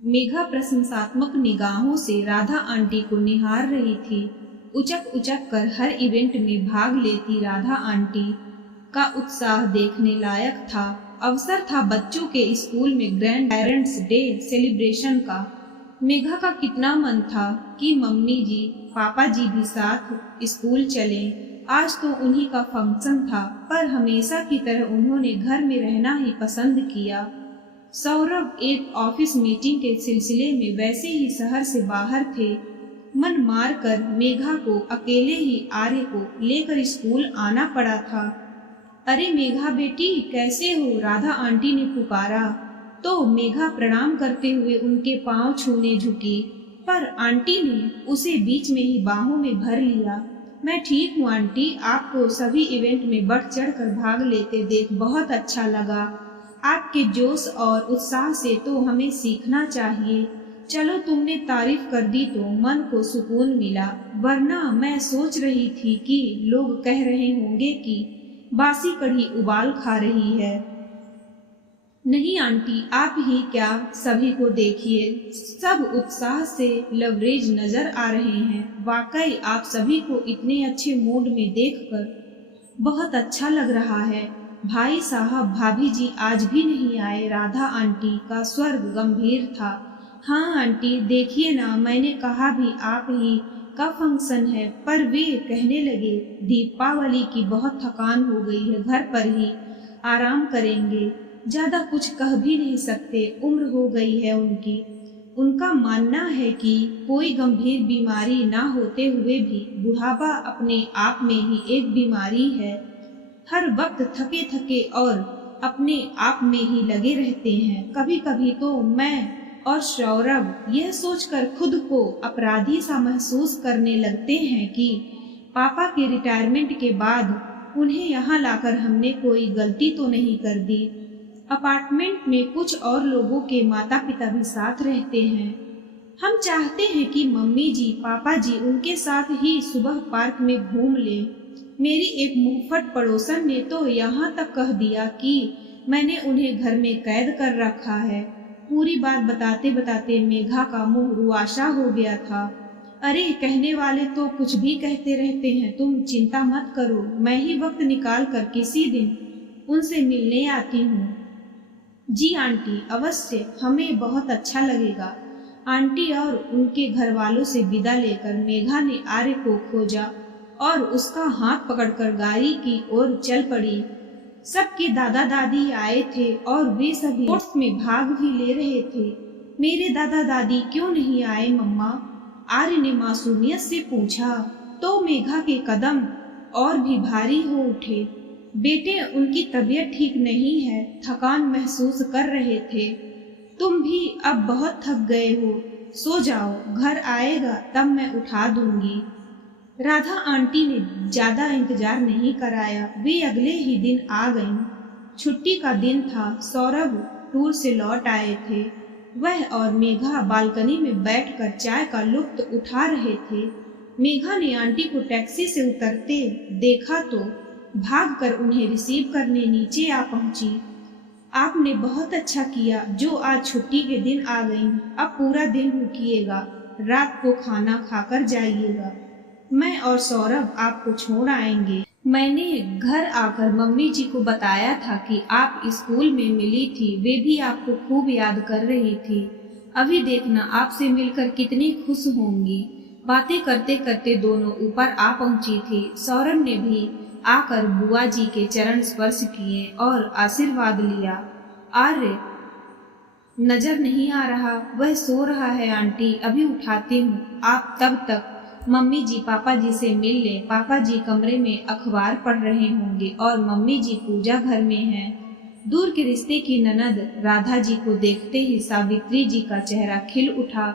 मेघा प्रशंसात्मक निगाहों से राधा आंटी को निहार रही थी। उचक उचक कर हर इवेंट में भाग लेती राधा आंटी का उत्साह देखने लायक था। अवसर था बच्चों के स्कूल में ग्रैंड पेरेंट्स डे सेलिब्रेशन का। मेघा का कितना मन था कि मम्मी जी पापा जी भी साथ स्कूल चलें। आज तो उन्हीं का फंक्शन था, पर हमेशा की तरह उन्होंने घर में रहना ही पसंद किया। सौरभ एक ऑफिस मीटिंग के सिलसिले में वैसे ही शहर से बाहर थे। मन मार कर मेघा को अकेले ही आर्य को लेकर स्कूल आना पड़ा था। अरे मेघा बेटी, कैसे हो? राधा आंटी ने पुकारा तो मेघा प्रणाम करते हुए उनके पांव छूने झुकी, पर आंटी ने उसे बीच में ही बाहों में भर लिया। मैं ठीक हूँ आंटी, आपको सभी इवेंट में बढ़ चढ़ कर भाग लेते देख बहुत अच्छा लगा। आपके जोश और उत्साह से तो हमें सीखना चाहिए। चलो, तुमने तारीफ कर दी तो मन को सुकून मिला, वरना मैं सोच रही थी कि लोग कह रहे होंगे कि बासी कढ़ी उबाल खा रही है। नहीं आंटी, आप ही क्या, सभी को देखिए, सब उत्साह से लवरेज नजर आ रहे हैं। वाकई आप सभी को इतने अच्छे मूड में देखकर बहुत अच्छा लग रहा है। भाई साहब, भाभी जी आज भी नहीं आए? राधा आंटी का स्वर गंभीर था। हाँ आंटी, देखिए ना, मैंने कहा भी आप ही का फंक्शन है, पर वे कहने लगे दीपावली की बहुत थकान हो गई है, घर पर ही आराम करेंगे। ज्यादा कुछ कह भी नहीं सकते, उम्र हो गई है उनकी। उनका मानना है कि कोई गंभीर बीमारी ना होते हुए भी बुढ़ापा अपने आप में ही एक बीमारी है। हर वक्त थके थके और अपने आप में ही लगे रहते हैं। कभी कभी तो मैं और सौरभ यह सोचकर खुद को अपराधी सा महसूस करने लगते हैं कि पापा के रिटायरमेंट के बाद उन्हें यहाँ लाकर हमने कोई गलती तो नहीं कर दी। अपार्टमेंट में कुछ और लोगों के माता पिता भी साथ रहते हैं। हम चाहते हैं कि मम्मी जी पापा जी उनके साथ ही सुबह पार्क में घूम लें। मेरी एक मुंहफट पड़ोसन ने तो यहाँ तक कह दिया कि मैंने उन्हें घर में कैद कर रखा है। पूरी बात बताते बताते मेघा का मुंह रुआशा हो गया था। अरे, कहने वाले तो कुछ भी कहते रहते हैं, तुम चिंता मत करो, मैं ही वक्त निकाल कर किसी दिन उनसे मिलने आती हूँ। जी आंटी, अवश्य, हमें बहुत अच्छा लगेगा। आंटी और उनके घर वालों से विदा लेकर मेघा ने आर्य को खोजा और उसका हाथ पकड़कर गाड़ी की ओर चल पड़ी। सबके दादा दादी आए थे और वे सभी स्पोर्ट्स में भाग भी ले रहे थे। मेरे दादा दादी क्यों नहीं आए मम्मा? आर्य ने मासूमियत से पूछा तो मेघा के कदम और भी भारी हो उठे। बेटे, उनकी तबीयत ठीक नहीं है, थकान महसूस कर रहे थे। तुम भी अब बहुत थक गए हो, सो जाओ, घर आएगा तब मैं उठा दूंगी। राधा आंटी ने ज्यादा इंतजार नहीं कराया, वे अगले ही दिन आ गईं। छुट्टी का दिन था, सौरभ टूर से लौट आए थे। वह और मेघा बालकनी में बैठकर चाय का लुत्फ उठा रहे थे। मेघा ने आंटी को टैक्सी से उतरते देखा तो भागकर उन्हें रिसीव करने नीचे आ पहुंची। आपने बहुत अच्छा किया जो आज छुट्टी के दिन आ गईं। अब पूरा दिन रुकिएगा, रात को खाना खाकर जाइएगा। मैं और सौरभ आपको छोड़ आएंगे। मैंने घर आकर मम्मी जी को बताया था कि आप स्कूल में मिली थी, वे भी आपको खूब याद कर रही थी। अभी देखना आपसे मिलकर कितनी खुश होंगी। बातें करते करते दोनों ऊपर आ पहुंची थी। सौरभ ने भी आकर बुआ जी के चरण स्पर्श किए और आशीर्वाद लिया। आर्य नजर नहीं आ रहा? वह सो रहा है आंटी, अभी उठाती हूँ। आप तब तक मम्मी जी पापा जी से मिल लें। पापा जी कमरे में अखबार पढ़ रहे होंगे और मम्मी जी पूजा घर में हैं। दूर के रिश्ते की ननद राधा जी को देखते ही सावित्री जी का चेहरा खिल उठा।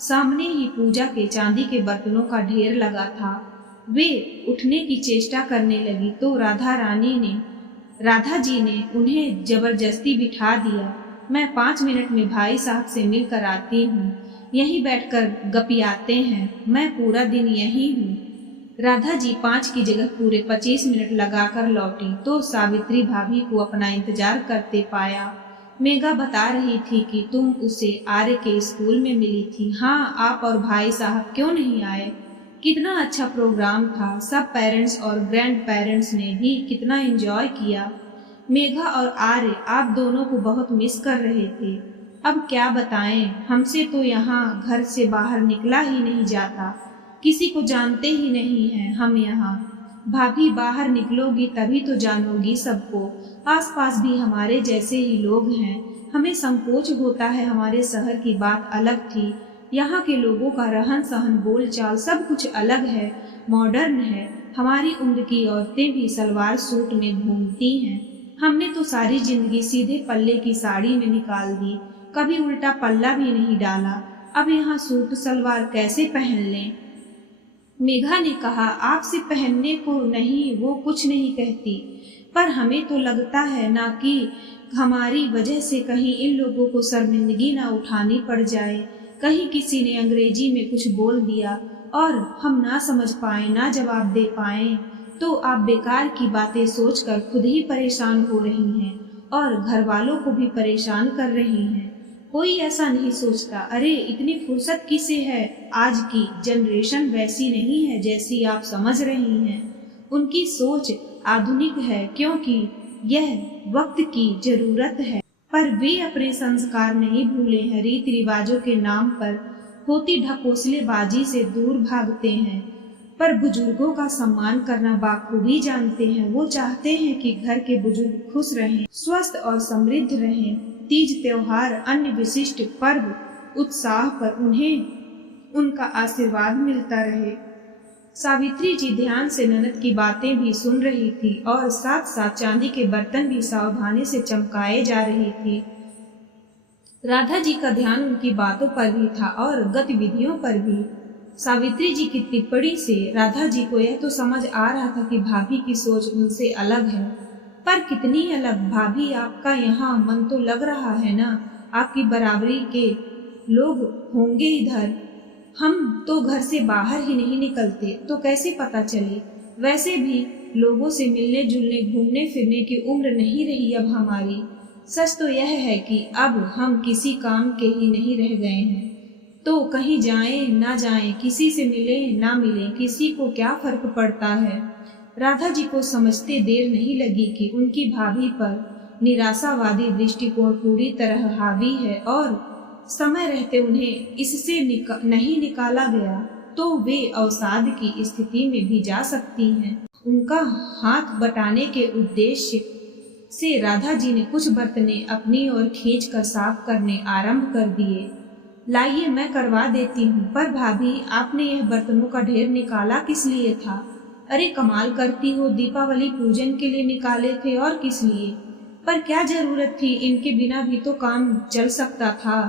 सामने ही पूजा के चांदी के बर्तनों का ढेर लगा था। वे उठने की चेष्टा करने लगी तो राधा जी ने उन्हें जबरदस्ती बिठा दिया। मैं 5 मिनट में भाई साहब से मिलकर आती हूँ, यहीं बैठकर गपियाते हैं, मैं पूरा दिन यहीं हूँ। राधा जी 5 की जगह पूरे 25 मिनट लगाकर लौटी तो सावित्री भाभी को अपना इंतजार करते पाया। मेघा बता रही थी कि तुम उसे आर्य के स्कूल में मिली थी। हाँ, आप और भाई साहब क्यों नहीं आए? कितना अच्छा प्रोग्राम था। सब पेरेंट्स और ग्रैंड पेरेंट्स ने भी कितना एंजॉय किया। मेघा और आर्य आप दोनों को बहुत मिस कर रहे थे। अब क्या बताएं, हमसे तो यहाँ घर से बाहर निकला ही नहीं जाता, किसी को जानते ही नहीं हैं हम यहाँ। भाभी, बाहर निकलोगी तभी तो जानोगी सबको। आसपास भी हमारे जैसे ही लोग हैं। हमें संकोच होता है, हमारे शहर की बात अलग थी। यहाँ के लोगों का रहन सहन, बोल चाल सब कुछ अलग है, मॉडर्न है। हमारी उम्र की औरतें भी सलवार सूट में घूमती हैं। हमने तो सारी जिंदगी सीधे पल्ले की साड़ी में निकाल दी, कभी उल्टा पल्ला भी नहीं डाला। अब यहाँ सूट सलवार कैसे पहन लें? मेघा ने कहा, आपसे पहनने को नहीं, वो कुछ नहीं कहती, पर हमें तो लगता है ना कि हमारी वजह से कहीं इन लोगों को शर्मिंदगी ना उठानी पड़ जाए। कहीं किसी ने अंग्रेजी में कुछ बोल दिया और हम ना समझ पाए, ना जवाब दे पाए, तो आप बेकार की बातें सोचकर खुद ही परेशान हो रही हैं और घर वालों को भी परेशान कर रही हैं। कोई ऐसा नहीं सोचता। अरे इतनी फुर्सत किसे है? आज की जनरेशन वैसी नहीं है जैसी आप समझ रही हैं। उनकी सोच आधुनिक है क्योंकि यह वक्त की जरूरत है, पर वे अपने संस्कार नहीं भूले हैं। रीति रिवाजों के नाम पर होती ढकोसलेबाजी से दूर भागते हैं, पर बुजुर्गों का सम्मान करना बाखूबी जानते हैं। वो चाहते हैं कि घर के बुजुर्ग खुश रहें, स्वस्थ और समृद्ध रहें। तीज त्योहार, अन्य विशिष्ट पर्व उत्साह पर उन्हें उनका आशीर्वाद मिलता रहे। सावित्री जी ध्यान से ननद की बातें भी सुन रही थी और साथ साथ चांदी के बर्तन भी सावधानी से चमकाए जा रही थी। राधा जी का ध्यान उनकी बातों पर भी था और गतिविधियों पर भी। सावित्री जी की टिप्पणी से राधा जी को यह तो समझ आ रहा था कि भाभी की सोच उनसे अलग है, पर कितनी अलग। भाभी, आपका यहाँ मन तो लग रहा है ना? आपकी बराबरी के लोग होंगे इधर। हम तो घर से बाहर ही नहीं निकलते, तो कैसे पता चले? वैसे भी लोगों से मिलने जुलने, घूमने फिरने की उम्र नहीं रही अब हमारी। सच तो यह है कि अब हम किसी काम के ही नहीं रह गए हैं, तो कहीं जाएं ना जाएं, किसी से मिलें ना मिलें, किसी को क्या फर्क पड़ता है। राधा जी को समझते देर नहीं लगी कि उनकी भाभी पर निराशावादी दृष्टिकोण पूरी तरह हावी है और समय रहते उन्हें इससे नहीं निकाला गया तो वे अवसाद की स्थिति में भी जा सकती हैं। उनका हाथ बटाने के उद्देश्य से राधा जी ने कुछ बर्तने अपनी ओर खींच कर साफ करने आरंभ कर दिए। लाइए, मैं करवा देती हूँ। पर भाभी, आपने यह बर्तनों का ढेर निकाला किस लिए था? अरे कमाल करती हो, दीपावली पूजन के लिए निकाले थे और किस लिए? पर क्या जरूरत थी? इनके बिना भी तो काम चल सकता था।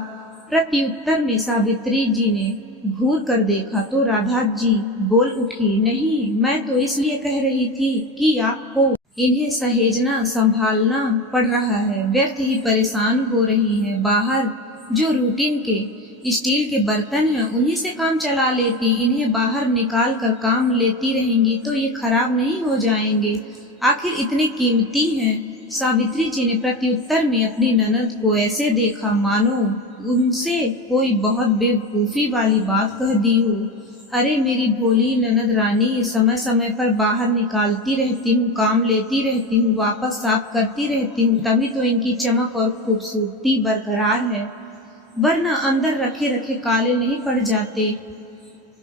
प्रत्युत्तर में सावित्री जी ने घूर कर देखा तो राधा जी बोल उठी, नहीं, मैं तो इसलिए कह रही थी कि आपको इन्हें सहेजना संभालना पड़ रहा है, व्यर्थ ही परेशान हो रही हैं। बाहर जो रूटीन के स्टील के बर्तन हैं उन्हीं से काम चला लेती, इन्हें बाहर निकाल कर काम लेती रहेंगी तो ये खराब नहीं हो जाएंगे? आखिर इतने कीमती हैं। सावित्री जी ने प्रत्युत्तर में अपनी ननद को ऐसे देखा मानो उनसे कोई बहुत बेवकूफ़ी वाली बात कह दी हो। अरे मेरी भोली ननद रानी, समय समय पर बाहर निकालती रहती हूँ, काम लेती रहती हूँ, वापस साफ करती रहती हूँ, तभी तो इनकी चमक और खूबसूरती बरकरार है, वरना अंदर रखे रखे काले नहीं पड़ जाते।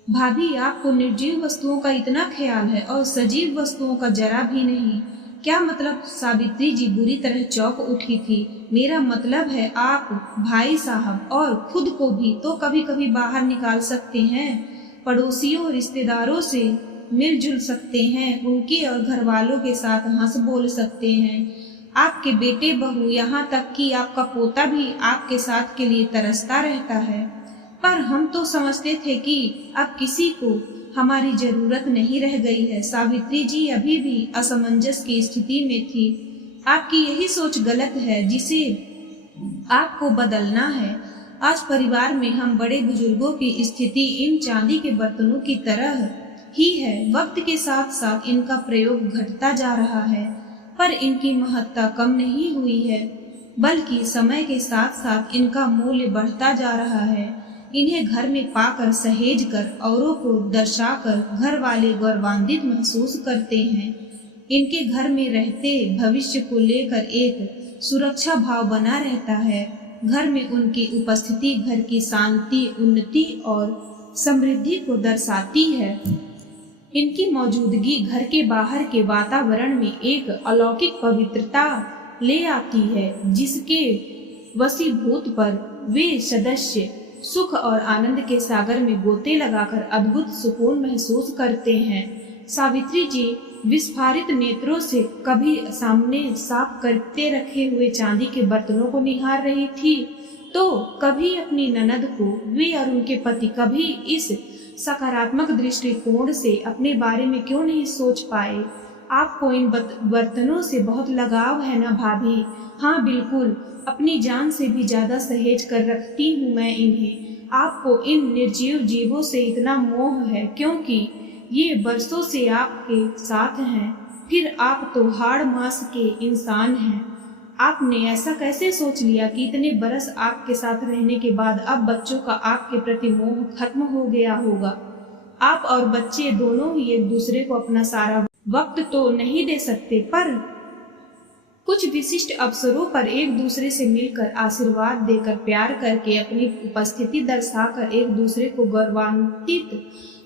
भाभी, आपको निर्जीव वस्तुओं का इतना ख्याल है और सजीव वस्तुओं का जरा भी नहीं। क्या मतलब? सावित्री जी बुरी तरह चौंक उठी थी। मेरा मतलब है आप भाई साहब और खुद को भी तो कभी कभी बाहर निकाल सकते हैं, पड़ोसियों रिश्तेदारों से मिलजुल सकते हैं, उनके और घर वालों के साथ हंस बोल सकते हैं। आपके बेटे बहू, यहाँ तक कि आपका पोता भी आपके साथ के लिए तरसता रहता है। पर हम तो समझते थे कि अब किसी को हमारी जरूरत नहीं रह गई है। सावित्री जी अभी भी असमंजस की स्थिति में थी। आपकी यही सोच गलत है जिसे आपको बदलना है। आज परिवार में हम बड़े बुजुर्गों की स्थिति इन चांदी के बर्तनों की तरह ही है। वक्त के साथ साथ इनका प्रयोग घटता जा रहा है, पर इनकी महत्ता कम नहीं हुई है। बल्कि समय के साथ साथ इनका मूल्य बढ़ता जा रहा है। इन्हें घर में पाकर सहेज कर औरों को दर्शाकर घर वाले गौरवान्वित महसूस करते हैं। इनके घर में रहते भविष्य को लेकर एक सुरक्षा भाव बना रहता है। घर में उनकी उपस्थिति घर की शांति, उन्नति और समृद्धि को दर्शाती है। इनकी मौजूदगी घर के बाहर के वातावरण में एक अलौकिक पवित्रता ले आती है, जिसके वशीभूत पर वे सदस्य सुख और आनंद के सागर में गोते लगाकर अद्भुत सुकून महसूस करते हैं। सावित्री जी विस्फारित नेत्रों से कभी सामने साफ करते रखे हुए चांदी के बर्तनों को निहार रही थी, तो कभी अपनी ननद को। वे और उनके पति कभी इस सकारात्मक दृष्टिकोण से अपने बारे में क्यों नहीं सोच पाए। आपको इन बर्तनों से बहुत लगाव है ना भाभी? हाँ बिल्कुल, अपनी जान से भी ज्यादा सहेज कर रखती हूँ मैं इन्हें। आपको इन निर्जीव जीवों से इतना मोह है क्योंकि ये बरसों से आपके साथ हैं। फिर आप तो हाड़ मांस के इंसान हैं। आपने ऐसा कैसे सोच लिया कि इतने बरस आपके साथ रहने के बाद अब बच्चों का आपके प्रति मोह खत्म हो गया होगा? आप और बच्चे दोनों ही एक दूसरे को अपना सारा वक्त तो नहीं दे सकते, पर कुछ विशिष्ट अवसरों पर एक दूसरे से मिलकर आशीर्वाद देकर प्यार करके अपनी उपस्थिति दर्शाकर एक दूसरे को गौरवान्वित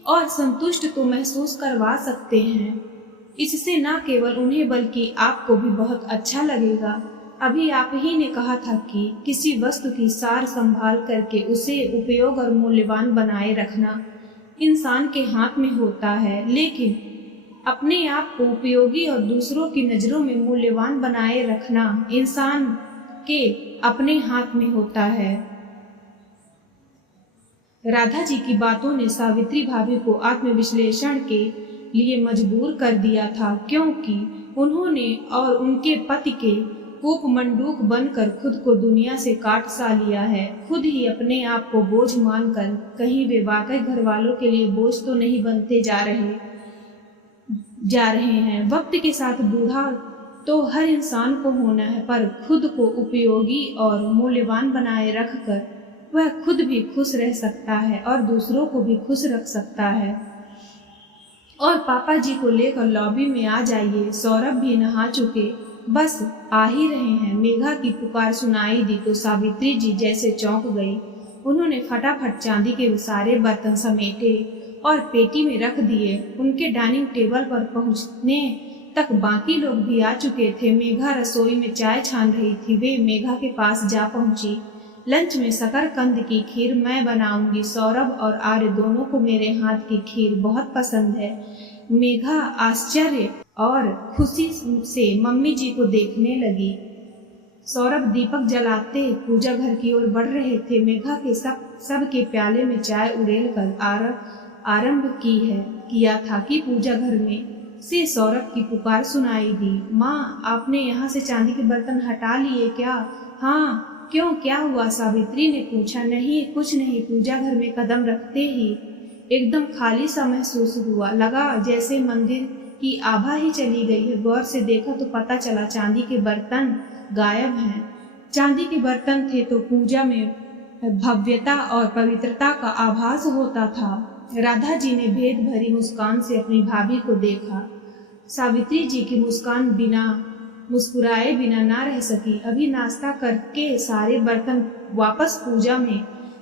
और संतुष्ट तो महसूस करवा सकते हैं। इससे न केवल उन्हें बल्कि आपको भी बहुत अच्छा लगेगा। अभी आप ही ने कहा था कि किसी वस्तु की सार संभाल करके उसे उपयोग और मूल्यवान बनाए रखना इंसान के हाथ में होता है, लेकिन अपने आप को उपयोगी और दूसरों की नजरों में मूल्यवान बनाए रखना इंसान के अपने हाथ में होता है। राधा जी की बातों ने सावित्री भाभी को आत्मविश्लेषण के लिए मजबूर कर दिया था, क्योंकि उन्होंने और उनके पति के कूप मंडूक बनकर खुद को दुनिया से काट सा लिया है। खुद ही अपने आप को बोझ मानकर कहीं वे वाकई घर वालों के लिए बोझ तो नहीं बनते जा रहे हैं। वक्त के साथ बूढ़ा तो हर इंसान को होना है, पर खुद को उपयोगी और मूल्यवान बनाए रखकर वह खुद भी खुश रह सकता है और दूसरों को भी खुश रख सकता है। और पापा जी को लेकर लॉबी में आ जाइए। सौरभ भी नहा चुके बस आ ही रहे हैं। मेघा की पुकार सुनाई दी तो सावित्री जी जैसे चौंक गई। उन्होंने फटाफट चांदी के सारे बर्तन समेटे और पेटी में रख दिए। उनके डाइनिंग टेबल पर पहुंचने तक बाकी लोग भी आ चुके थे। मेघा रसोई में चाय छान रही थी। वे मेघा के पास जा पहुंची। लंच में शकरकंद की खीर मैं बनाऊंगी। सौरभ और आर्य दोनों को मेरे हाथ की खीर बहुत पसंद है। मेघा आश्चर्य और खुशी से मम्मी जी को देखने लगी। सौरभ दीपक जलाते पूजा घर की ओर बढ़ रहे थे। मेघा के सब के प्याले में चाय उड़ेल कर आरंभ किया था कि पूजा घर में से सौरभ की पुकार सुनाई दी। माँ, आपने यहाँ से चांदी के बर्तन हटा लिए क्या? हाँ, क्यों, क्या हुआ? सावित्री ने पूछा। नहीं, कुछ नहीं। पूजा घर में कदम रखते ही एकदम खाली सा महसूस हुआ। लगा जैसे मंदिर की आभा ही चली गई है। गौर से देखा तो पता चला चांदी के बर्तन गायब हैं। चांदी के बर्तन थे तो पूजा में भव्यता और पवित्रता का आभास होता था। राधा जी ने भेद भरी मुस्कान से अपनी भाभी को देखा। सावित्री जी की मुस्कान मुस्कुराए बिना ना रह सकी। अभी नाश्ता करके सारे बर्तन वापस पूजा में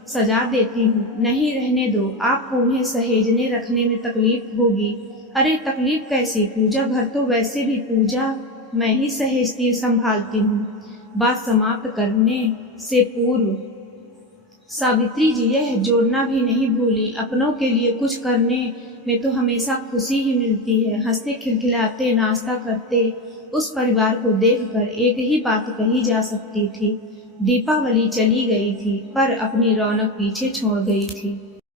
सजा देती हूँ। नहीं, रहने दो। आपको उन्हें सहेजने रखने में तकलीफ होगी। अरे तकलीफ कैसी? पूजा घर तो वैसे भी पूजा मैं ही सहेजती संभालती हूँ। बात समाप्त करने से पूर्व सावित्री जी यह जोड़ना भी नहीं भूली, अपनों के लिए कुछ करने में तो हमेशा खुशी ही मिलती है। हंसते खिलखिलाते नाश्ता करते उस परिवार को देखकर एक ही बात कही जा सकती थी। दीपावली चली गई थी पर अपनी रौनक पीछे छोड़ गई थी।